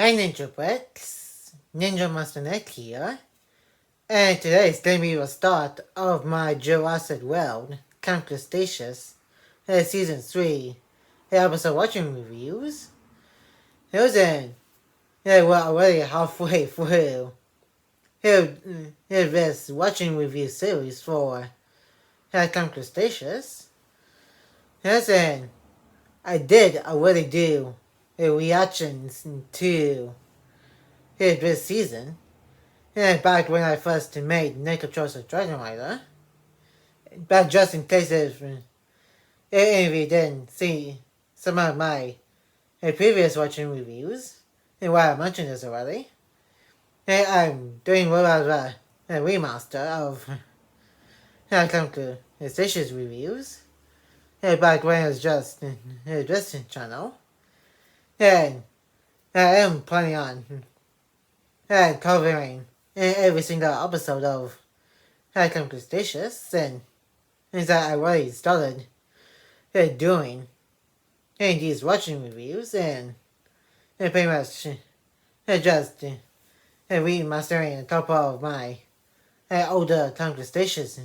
Hi Ninja Ninja Master Nick here, and today is going to be the start of my Jurassic World Camp Cretaceous Season 3 episode watching reviews. We're already halfway through this watching review series for Camp Cretaceous. And I did already do reactions to this season. And back when I first made Naked Choice of Dragon Rider. But just in case if you didn't see some of my previous watching reviews, and why I mentioned this already, I'm doing one of a remaster of Come to Stitches reviews. Back when it was just this channel. And I am planning on covering every single episode of Come to Stitches, and that I already started doing these watching reviews, and pretty much just remastering a couple of my older Conversations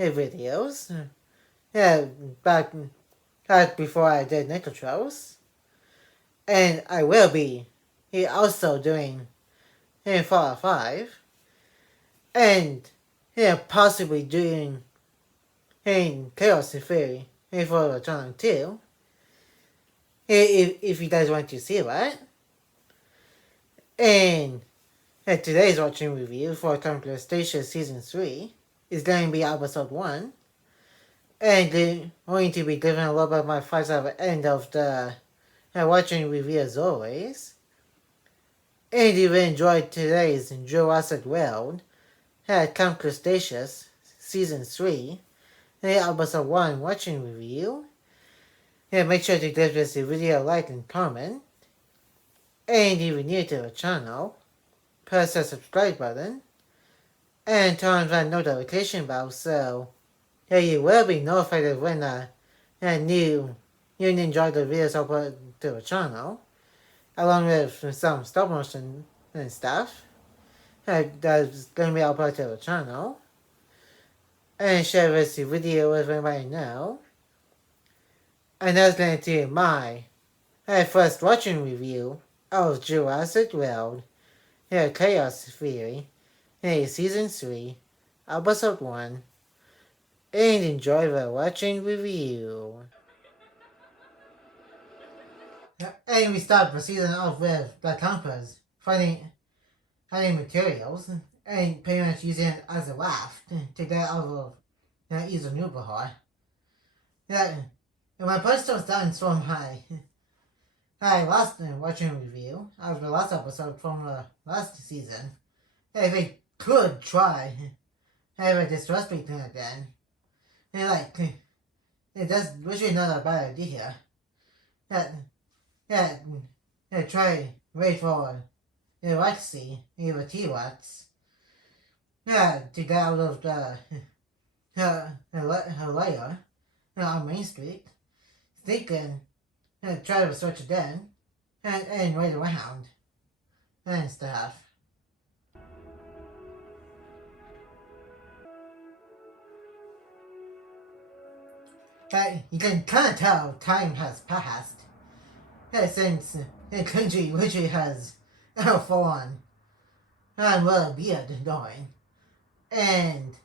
videos back before I did Nickel Trolls. And I will be also doing Fallout 5 and possibly doing Chaos Theory for the channel too. If you guys want to see that. And today's watching review for Conversations Season 3 is going to be episode 1. And going to be giving a little bit of my thoughts at the end of the watching review as always. And if you enjoyed today's Jurassic World Camp Cretaceous Season 3 episode 1 watching review, make sure to give this video a like and comment. And if you're new to the channel, press the subscribe button and turn on the notification bell so you will be notified when a new enjoy the videos uploaded to the channel, along with some stop motion and stuff that's going to be uploaded to the channel. And share this video with everybody know. And that's going to be my first watching review of Jurassic World Chaos Theory Season 3 Episode 1. And enjoy the watching review. And we start the season off with the campers finding materials and pretty much using it as a raft to get out of Isla Nublar. And my post was done from my last watching review of the last episode from the last season. If they could try this recipe thing again, it does usually not a bad idea. Try wait for Lexi, the T-Rex, to get out of her lair on Main Street, sneak in, try to search again, and wait around, and stuff. But you can kind of tell time has passed since the country literally has fallen on what a beard going, and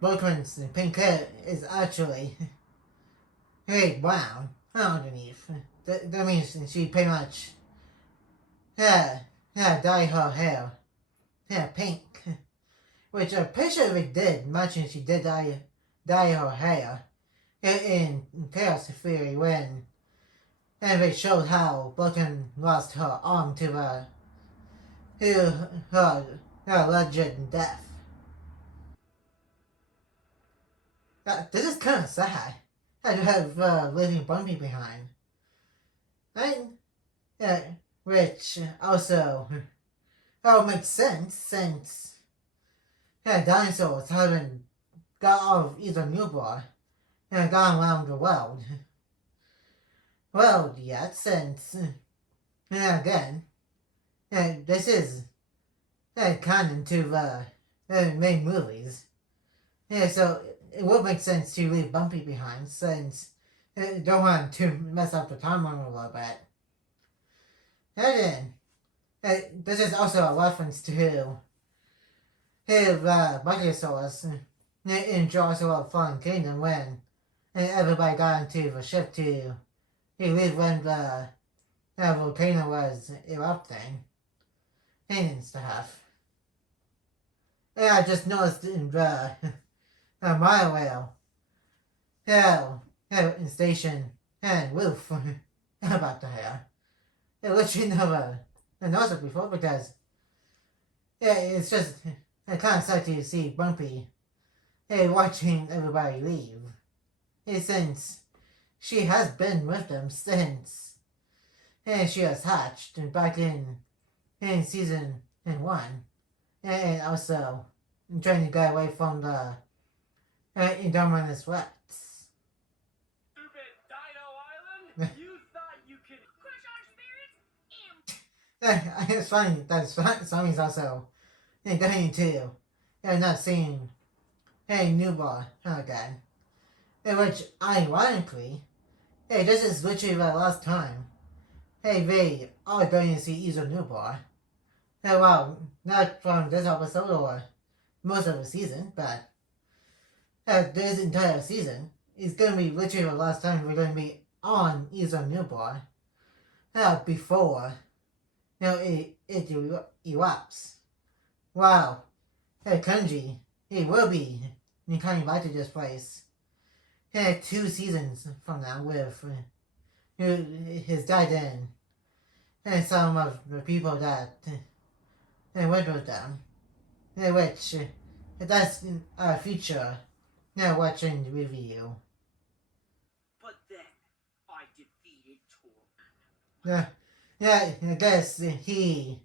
Boatman's pink hair is actually brown underneath. That means she pretty much dyed her hair pink, which I'm pretty sure they did mention she did dye her hair in Chaos Theory when they showed how Vulcan lost her arm to her alleged death. This is kind of sad. I have leaving Bumpy behind. Which also makes sense since dinosaurs haven't got out of Isla Nublar and gone around the world yet, since And again, this is canon to the main movies. So it would make sense to leave Bumpy behind since don't want to mess up the timeline a little bit. And then, this is also a reference to Brachiosaurus in Jurassic World Fallen Kingdom when everybody got into the ship to leave when the volcano was erupting and stuff. And I just noticed in the monorail, in station and roof about the hair. It literally never noticed it before because it's just kind of sad to see Bumpy watching everybody leave. Since she has been with them since she was hatched back in season 1, and also trying to get away from the Indominus Rex. Stupid Dino Island! You thought you could crush our spirits? It's funny that Sammy's also going to not seeing Newbar again. Which, ironically, this is literally the last time they are going to see either Newbar. Well, not from this episode or most of the season, but this entire season is going to be literally the last time we're going to be on either Newbar before it erupts. Wow, Kenji, he will be coming back to this place 2 seasons from now with his dad and some of the people that went with them, which that's a feature watching the review. But then I defeated Tor. I guess he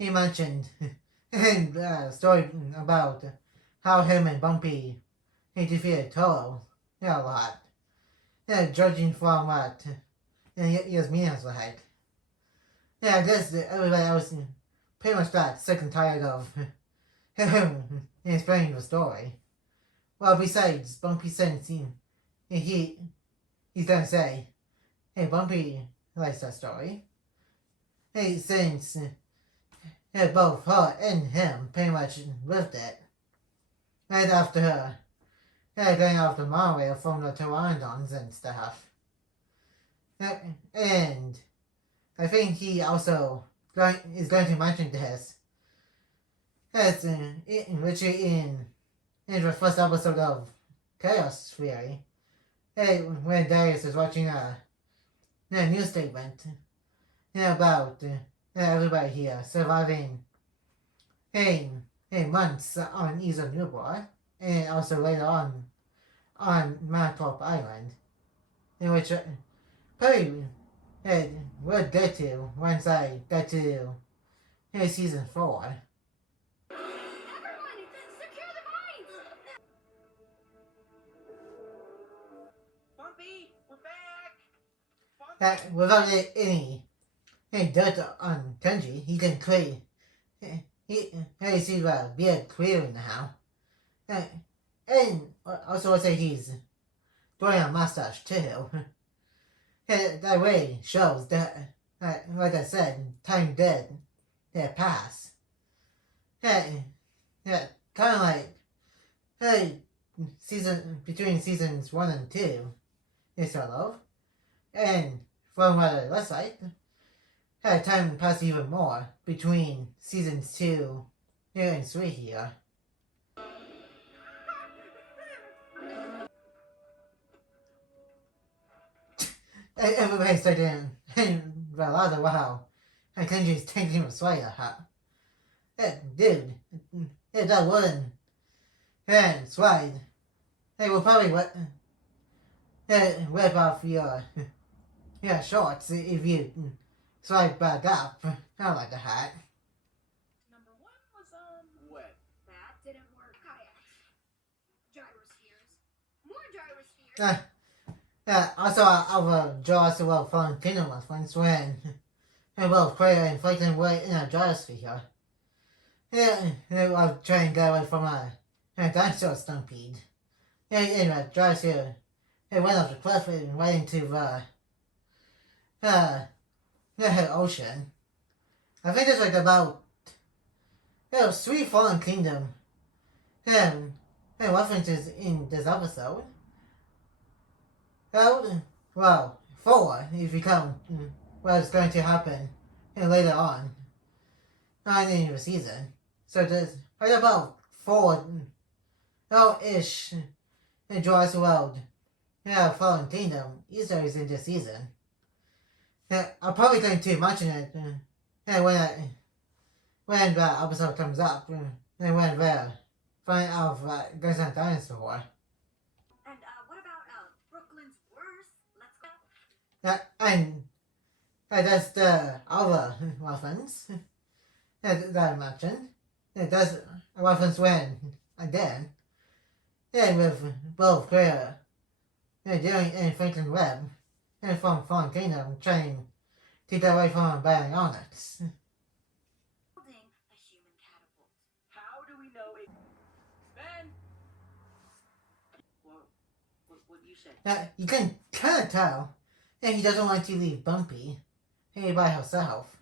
mentioned a story about how him and Bumpy defeated Toro a lot. Judging from what Yasmina's like. I guess everybody else pretty much got sick and tired of him explaining the story. Well, besides Bumpy saying he's gonna say, hey, Bumpy likes that story. Since both her and him pretty much lived it. Right after her getting off the monorail from the pteranodons and stuff. And I think he also is going to mention this. As literally in the first episode of Chaos Theory, when Darius is watching a news statement about everybody here surviving months on Isla Nublar, and also later on Mantorp Island, in which probably we'll get to once I get to season 4. Everyone, secure the mines! Bumpy, we're back! Bumpy. Without any dirt on Kenji, he can clear. He sees a beard clearing now. And also I'll say he's growing a mustache too. That way shows that, like I said, time did pass. Kind of like between seasons 1 and 2, sort of. And from what it looks like, time passed even more between seasons 2 and 3 here. Everybody started a lot of wow. Kenji's taking a sweater hat. Dude, that wooden slide. Will probably rip off your shorts if you slide back up. I like the hat. Number 1 was wet. That didn't work. Gyrospheres. More gyrospheres. Also, our Jurassic World Fallen Kingdom reference when and both Korea and fighting away in a gyrosphere. They were trying to get away from a dinosaur stampede. In a gyrosphere, it went off the cliff and right into the ocean. I think there's like about 3 fallen kingdom and references in this episode. Well, 4 if you count what's going to happen later on in the season. So there's right about 4 ish in Jurassic World Fallen Kingdom Easter eggs in this season. I'm probably going to mention it when the episode comes up and when we're finding out Guns and Dinosaur. And what about Brooklyn's worst? Let's go. And that's the other reference that I mentioned. That's a reference when again with both Claire doing and Franklin Webb from Fallen Kingdom trying to get away from Baryonyx. Building a human catapult. How do we know it? Ben! What do you say? You can kind of tell he doesn't want to leave Bumpy by herself.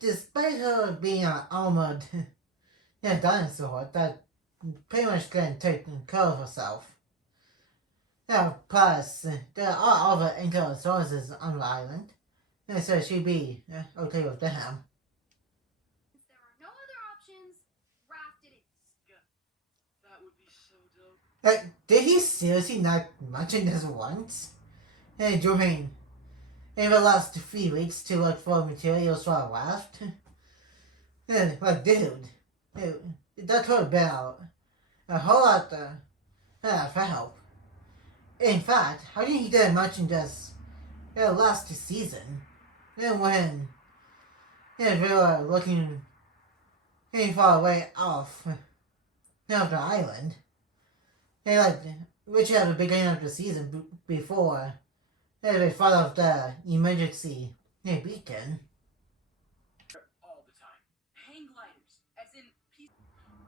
Despite her being an armored dinosaur that pretty much can take care of herself. Plus, there are other Ankylosaurus on the island, so she'd be okay with them. Since there are no other options, raft it in. That would be so dope. Did he seriously not mention this once? During in the last 3 weeks to look for materials for a raft? Like, dude, that could have been a whole lot for help. In fact, how did he didn't mention this last season? When we were looking far away off the island. Which at the beginning of the season before they thought of the emergency beacon. All the time. Hang gliders, as in piece.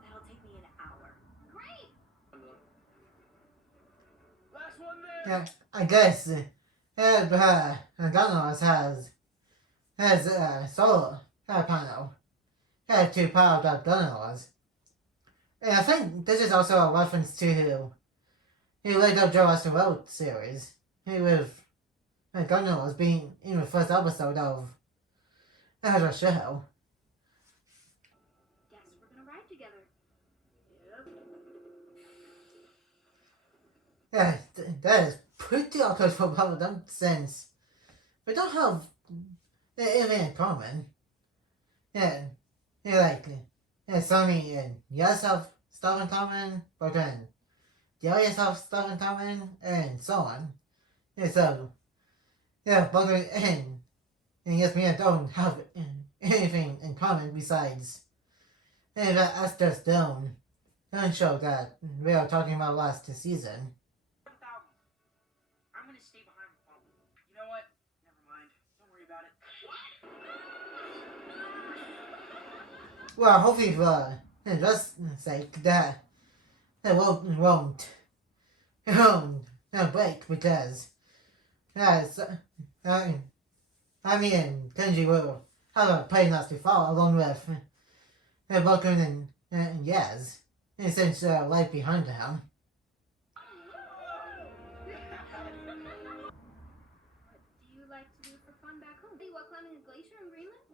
That'll take me an hour. Great! Last one there! I guess McDonald's has a solar panel to power the McDonald's. And I think this is also a reference to who laid up Jurassic World series with McDonald's being in the first episode of the show. Guess we're gonna ride together. Yep. That is pretty awkward for both of them since we don't have anything in common. Sammy and Yas have stuff in common, but then Darius have stuff in common, and so on. Bugger and yes, me and don't have anything in common besides the Esther Stone show that we were talking about last season. Without me. I'm gonna stay behind with Bumble. You know what? Never mind. Don't worry about it. Well, hopefully for just sake that won't break because Amy and Kenji will have a play not to follow along with Vulcan and Yaz, since they're right behind him. What do you like to do for fun back home? Hey, what, climbing a glacier in Greenland?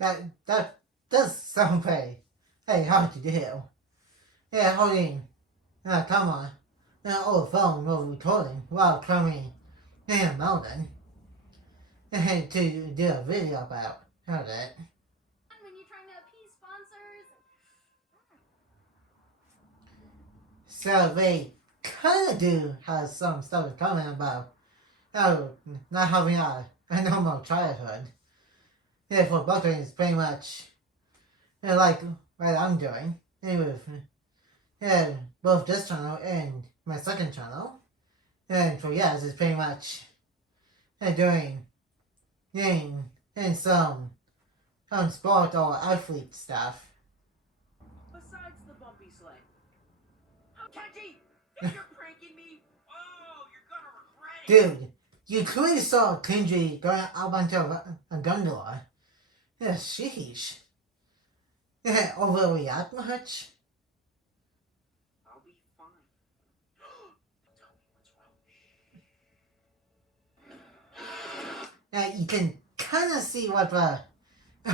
No. That does sound pretty hard to do. Holding a camera or phone while recording while climbing a mountain to do a video about it. When you're trying to appease sponsors. So they kind of do have some stuff in common about not having a normal childhood. For Buckley, it's pretty much like what I'm doing. With both this channel and my second channel. And for Yaz, it's pretty much doing and some sport or athlete stuff. Besides the bumpy sled. Kenji! You're pranking me! Oh, you're gonna regret it! Dude, you clearly saw Kenji going up onto a gondola. Yeah, sheesh. Yeah, overreact much? I'll be fine. Tell me what's wrong. Yeah, you can kind of see what the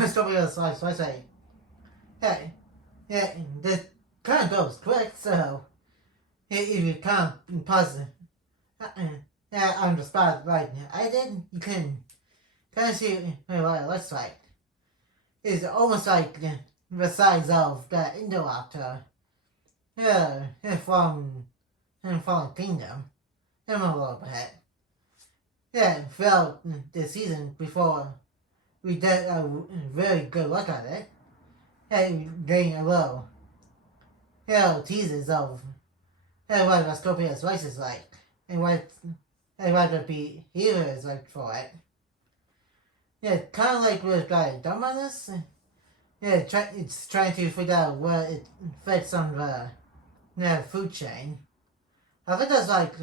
story is like, so I say. Hey, yeah, this kind of goes quick, so if you can't pause it, yeah, on the spot like I did, you can kind of see what it looks like. It's almost like the size of the Indoraptor. Yeah, from Fallen Kingdom. Him a little bit. Yeah, throughout the season before we did a very good look at it. Hey, getting a little teasers of what the Scorpion's voice is like and what the behavior is like for it. Yeah, kind of like with Dumb on this. Yeah, it's trying to figure out where it fits on the food chain. I think that's like,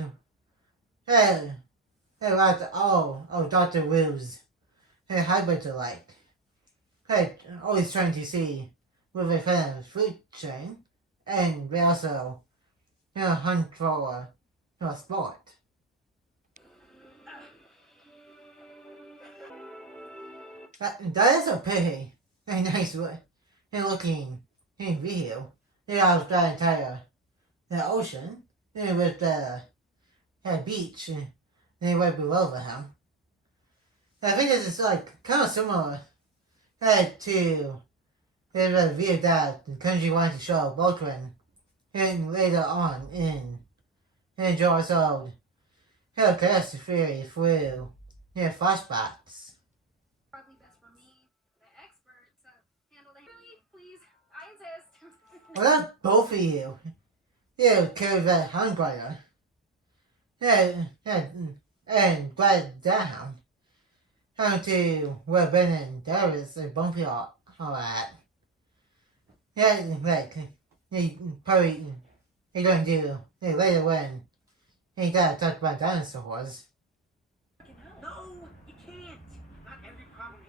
hey, what Dr. Wu's hybrids are like. Hey, always trying to see where they fit in the food chain, and they also, hunt for sport. That is a pretty nice looking view. Of the entire ocean with the beach right below him. I think this is like kind of similar to the view that the country wanted to show Voltron and later on in Jurassic World Camp Theory through flashbacks. Probably best for me, the expert, to handle the. Really, please, I insist. Well, that's both of you. You carry that hand glider. And glide down. How to where Ben and Darius are bumpy all at. Yeah, like, you probably you're going to do later when you gotta talk about dinosaurs. No, you can't. Not every problem.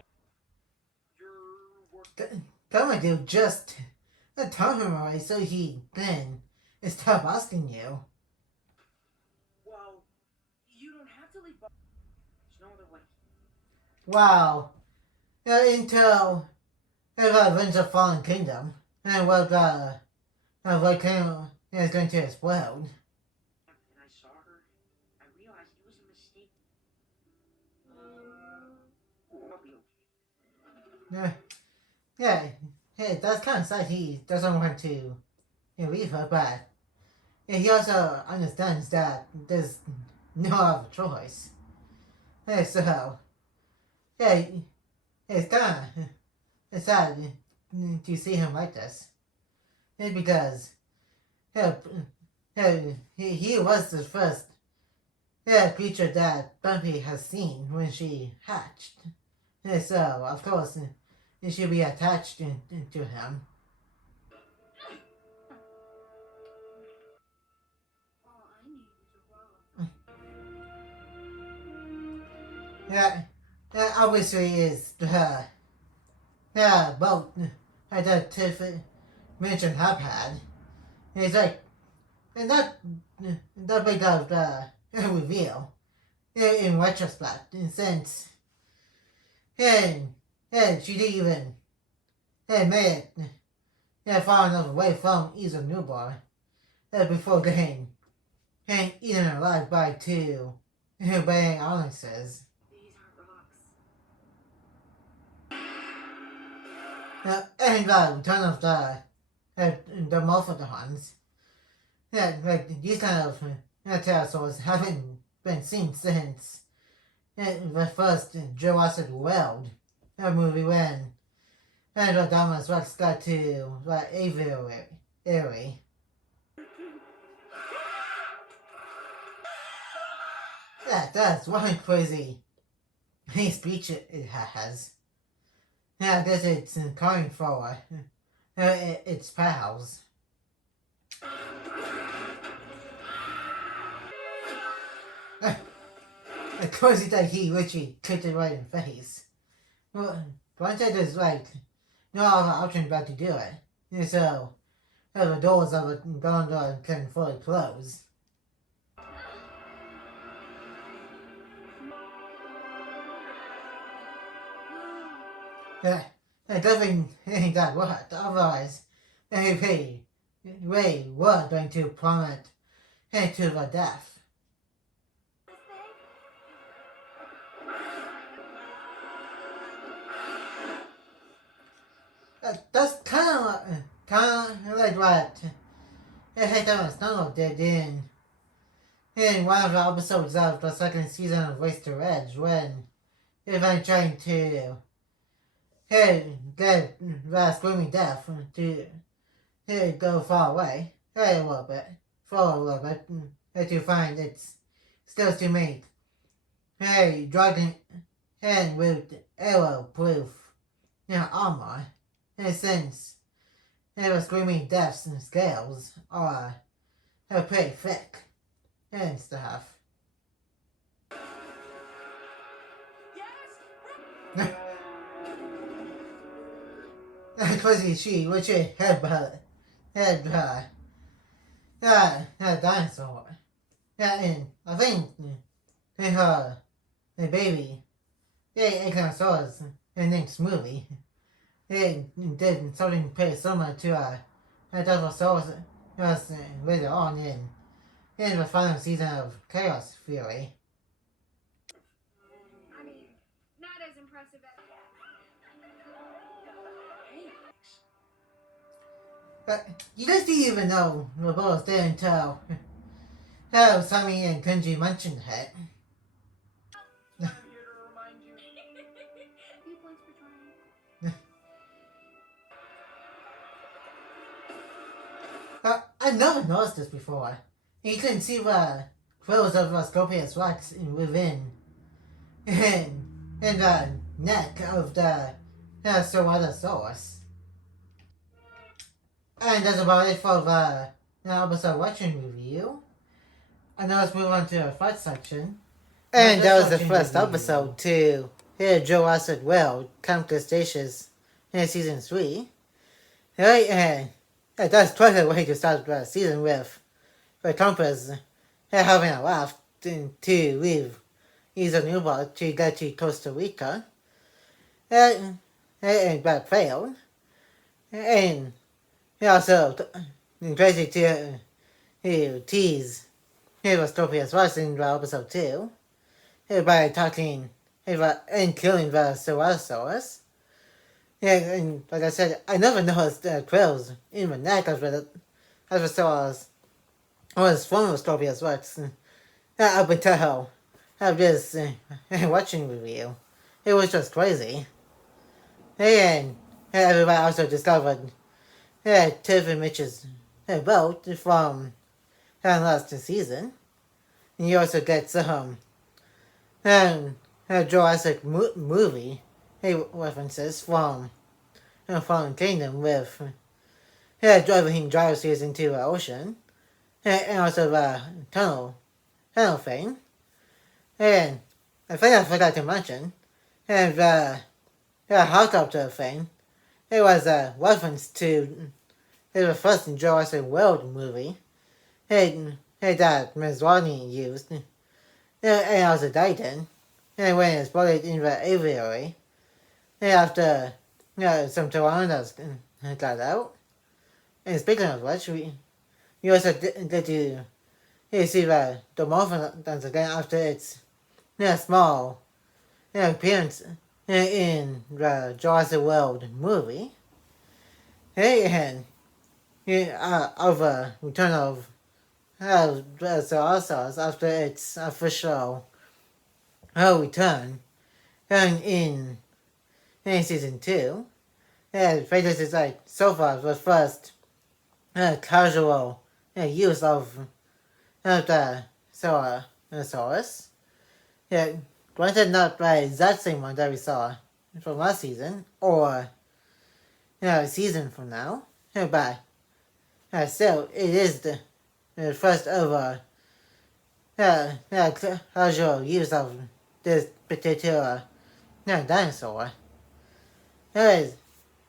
You're working. Come on, dude, just tell him away so he then stop asking you. Well, you don't have to leave. There's no other way. Wow. Until Revenge of Fallen Kingdom, and what the volcano is going to explode. And I saw her. I realized it was a mistake. I'll be okay. Yeah, that's kind of sad he doesn't want to leave her, but he also understands that there's no other choice. So, yeah, it's kind of sad to see him like this. Because he was the first creature that Bumpy has seen when she hatched. So, of course, it should be attached to him. All I need is a row. That obviously is boat that Tiff mentioned have had. It's like, and that big of reveal in retrospect, since she didn't even made it far enough away from either newborn before getting eaten alive by two obeying honesters. These are rocks. And the return of the Morphodons. Like these kind of pterosaurs haven't been seen since the first Jurassic World movie when Androdamus Rex got to the aviary. That's one crazy speech it has. Yeah, I guess it's calling for its pals. Of course, it's like he literally kicked it right in the face. Well, Blanchett is like, no other option but to do it. And so, the doors of the barn door can fully close. It definitely ain't that worked. Otherwise, AP Ray was going to plummet into the death. That's kind of like what Hector Snow did in one of the episodes of the second season of Race to Edge when he was trying to get the screaming death to go far away, a little bit, for a little bit, to find its skills to make dragon and with arrow proof armor. And since the screaming death's scales are pretty thick and stuff. Yes. Because she literally headbutt a dinosaur. Yeah, and I think the baby, Ankylosaurus, in the next movie, it did something pretty similar to a Dilophosaurus later on in the final season of Chaos Fury. I mean, not as impressive as. But you guys didn't even know the boys did until Sammy and Kenji mentioned it. I'm here to remind you. Few points for trying. I never noticed this before. You can see the quills of the Scorpius Rex within in the neck of the Ceratosaurus. And that's about it for the episode watching review. And now let's move on to the first section. And that was the first episode to Jurassic World Camp Cretaceous in season 3. Right, and that's quite a way to start the season with the Compass having a laugh to leave Isa Newport to get to Costa Rica. And that failed. And he also crazy to tease Scorpius Rex in the episode 2 by talking and killing the Ceratosaurus. Yeah, and like I said, I never noticed quills in the neck of the Ceratosaurus was from Scorpius Rex up until this watching review. It was just crazy. And everybody also discovered Tiff and Mitch's boat from last season. And you also get some Jurassic movie references from Fallen Kingdom with driving dinosaurs into the ocean. And also the tunnel thing. And I think I forgot to mention the helicopter thing. It was a reference to the first Jurassic World movie that Ms. Rodney used. And also died in. And when it's buried in the aviary, after some pteranodons got out. And speaking of which, we also get to see the Morphodons again after its small appearance in the Jurassic World movie. And of the return of Ceratosaurus after its official return in season 2. And this is like so far the first casual use of the Ceratosaurus. Yeah, granted not by that same one that we saw from last season, or a season from now. But still, it is the first ever casual use of this particular dinosaur. It is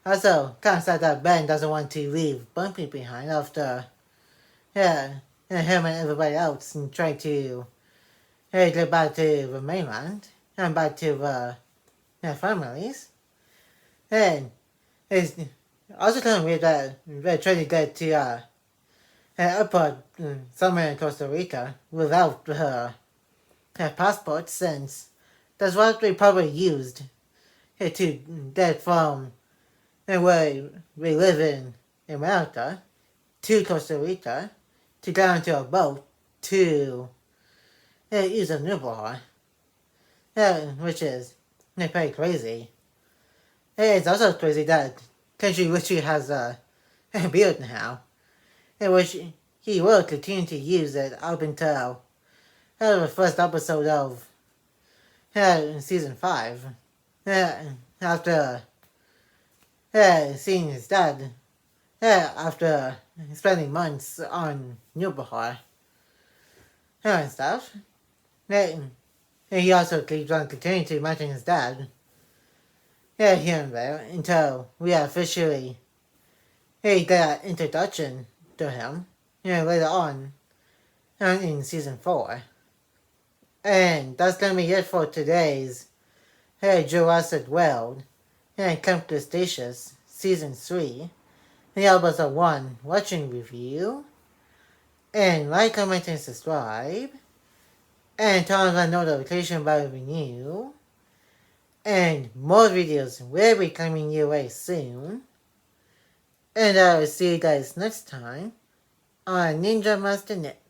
also kind of sad that Ben doesn't want to leave Bumpy behind after him and everybody else and try to get back to the mainland and back to their families. And it's also kind of weird that they're trying to get to an airport somewhere in Costa Rica without her passport, since that's what they probably used to get from where we live in America to Costa Rica to get onto a boat to use a newborn, which is pretty crazy. It's also crazy that Kenji literally has a beard now, which he will continue to use it up until the first episode of season 5. After seeing his dad, after spending months on Newbahar and stuff. He also keeps on continuing to mention his dad here and there until we officially get that introduction to him later on in season 4. And that's gonna be it for today's Jurassic World Camp Cretaceous season 3 episode 1 watching review. And like, comment, and subscribe. And turn on the notification bell when new. And more videos will be coming your way soon. And I will see you guys next time on Ninja Master Net.